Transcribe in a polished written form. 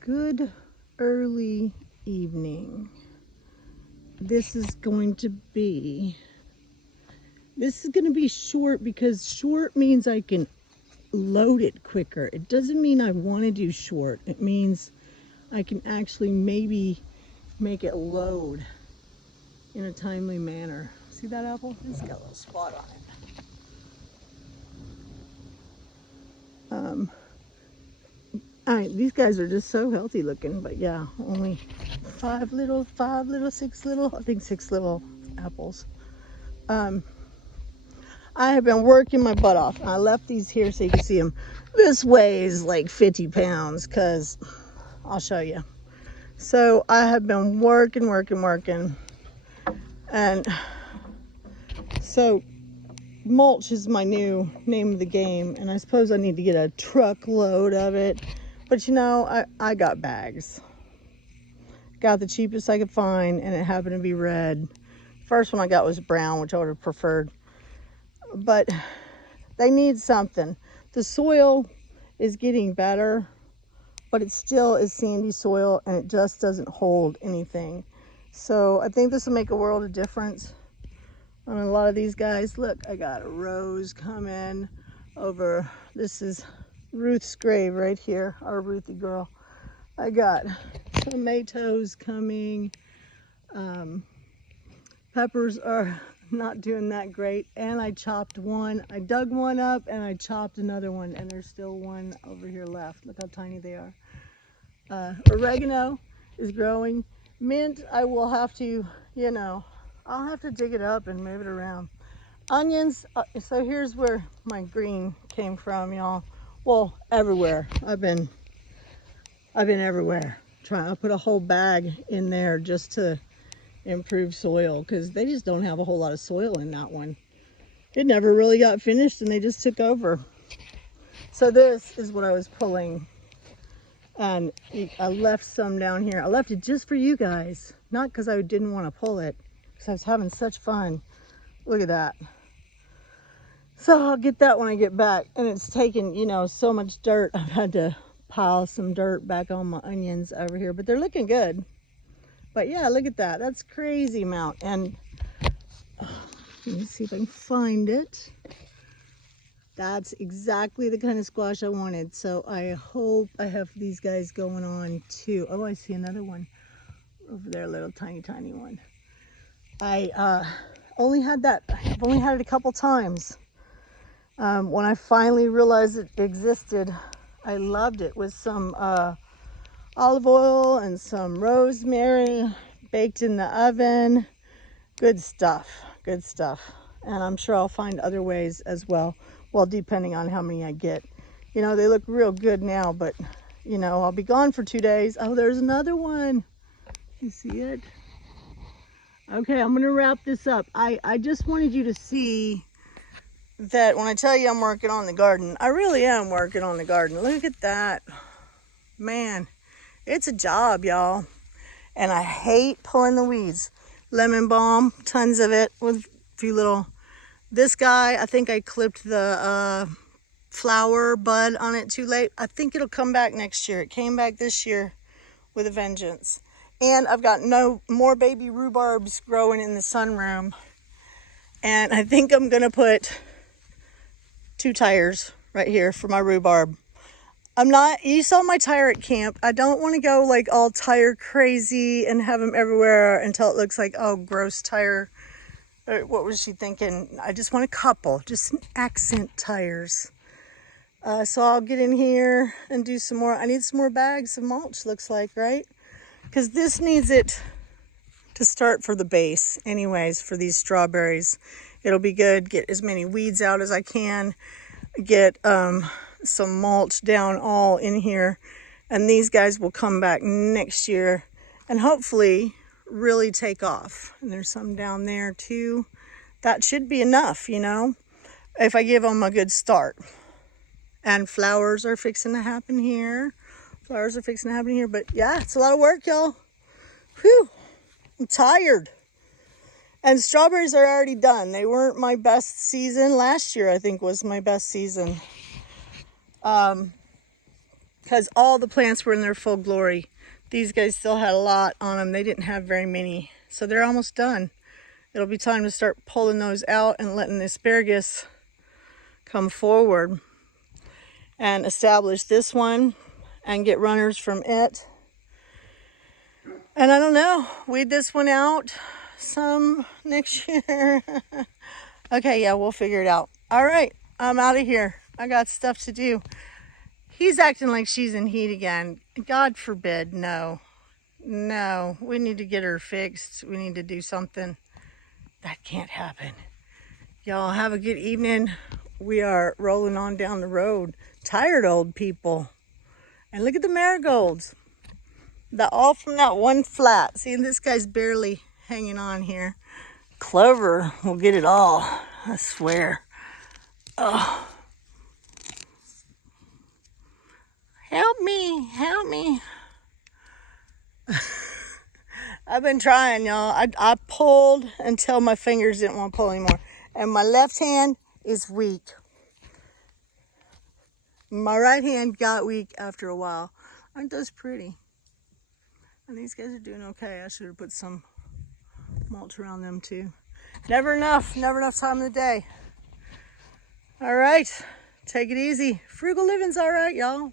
Good early evening. This is going to be short because short means I can load it quicker. It doesn't mean I want to do short. It means I can actually maybe make it load in a timely manner. See that apple? It's got a little spot on it. These guys are just so healthy looking, but yeah, only six little apples. I have been working my butt off. I left these here so you can see them. This weighs like 50 pounds because I'll show you. So I have been working. And so mulch is my new name of the game. And I suppose I need to get a truckload of it. But you know, I got bags. Got the cheapest I could find and it happened to be red. First one I got was brown, which I would have preferred. But they need something. The soil is getting better, but it still is sandy soil and it just doesn't hold anything. So I think this will make a world of difference on a lot of these guys. Look, I got a rose coming over. This is Ruth's grave right here, our Ruthie girl. I got tomatoes coming. Peppers are not doing that great, and I chopped one. I dug one up and I chopped another one, and there's still one over here left. Look how tiny they are. Oregano is growing. Mint, I will have to, I'll have to dig it up and move it around. Onions, so here's where my green came from, y'all. Well, everywhere. I've been everywhere. I put a whole bag in there just to improve soil because they just don't have a whole lot of soil in that one. It never really got finished and they just took over. So this is what I was pulling, and I left some down here. I left it just for you guys, not because I didn't want to pull it, because I was having such fun. Look at that. So I'll get that when I get back, and it's taken so much dirt. I've had to pile some dirt back on my onions over here, but they're looking good. But yeah, look at that. That's crazy amount. And let me see if I can find it. That's exactly the kind of squash I wanted. So I hope I have these guys going on too. Oh, I see another one over there, a little tiny one. I've only had it a couple times. When I finally realized it existed, I loved it with some olive oil and some rosemary baked in the oven. Good stuff. And I'm sure I'll find other ways as well. Well, depending on how many I get. They look real good now, but I'll be gone for 2 days. Oh, there's another one. You see it? Okay, I'm gonna wrap this up. I just wanted you to see that when I tell you I'm working on the garden, I really am working on the garden. Look at that. Man, it's a job, y'all. And I hate pulling the weeds. Lemon balm, tons of it with a few little. This guy, I think I clipped the flower bud on it too late. I think it'll come back next year. It came back this year with a vengeance. And I've got no more baby rhubarbs growing in the sunroom. And I think I'm gonna put 2 tires right here for my rhubarb. You saw my tire at camp. I don't want to go like all tire crazy and have them everywhere until it looks like, oh, gross tire. What was she thinking? I just want a couple, just some accent tires. So I'll get in here and do some more. I need some more bags of mulch, looks like, right? Because this needs it to start for the base anyways, for these strawberries. It'll be good. Get as many weeds out as I can. Get some mulch down all in here, and these guys will come back next year and hopefully really take off. And there's some down there too. That should be enough, if I give them a good start. And flowers are fixing to happen here. But yeah, it's a lot of work, y'all. Whew, I'm tired. And strawberries are already done. They weren't my best season. Last year, I think, was my best season. because all the plants were in their full glory. These guys still had a lot on them. They didn't have very many. So they're almost done. It'll be time to start pulling those out and letting the asparagus come forward and establish this one and get runners from it. And I don't know, weed this one out some next year. Okay, yeah, we'll figure it out. All right, I'm out of here. I got stuff to do. He's acting like she's in heat again. God forbid, no. No, we need to get her fixed. We need to do something. That can't happen. Y'all have a good evening. We are rolling on down the road. Tired old people. And look at the marigolds. All from that one flat. See, this guy's barely hanging on here. Clover will get it all, I swear. Oh. Help me, help me. I've been trying, y'all. I pulled until my fingers didn't want to pull anymore. And my left hand is weak. My right hand got weak after a while. Aren't those pretty? And these guys are doing okay. I should have put some mulch around them too. Never enough time of the day. All right, take it easy. Frugal living's all right, y'all.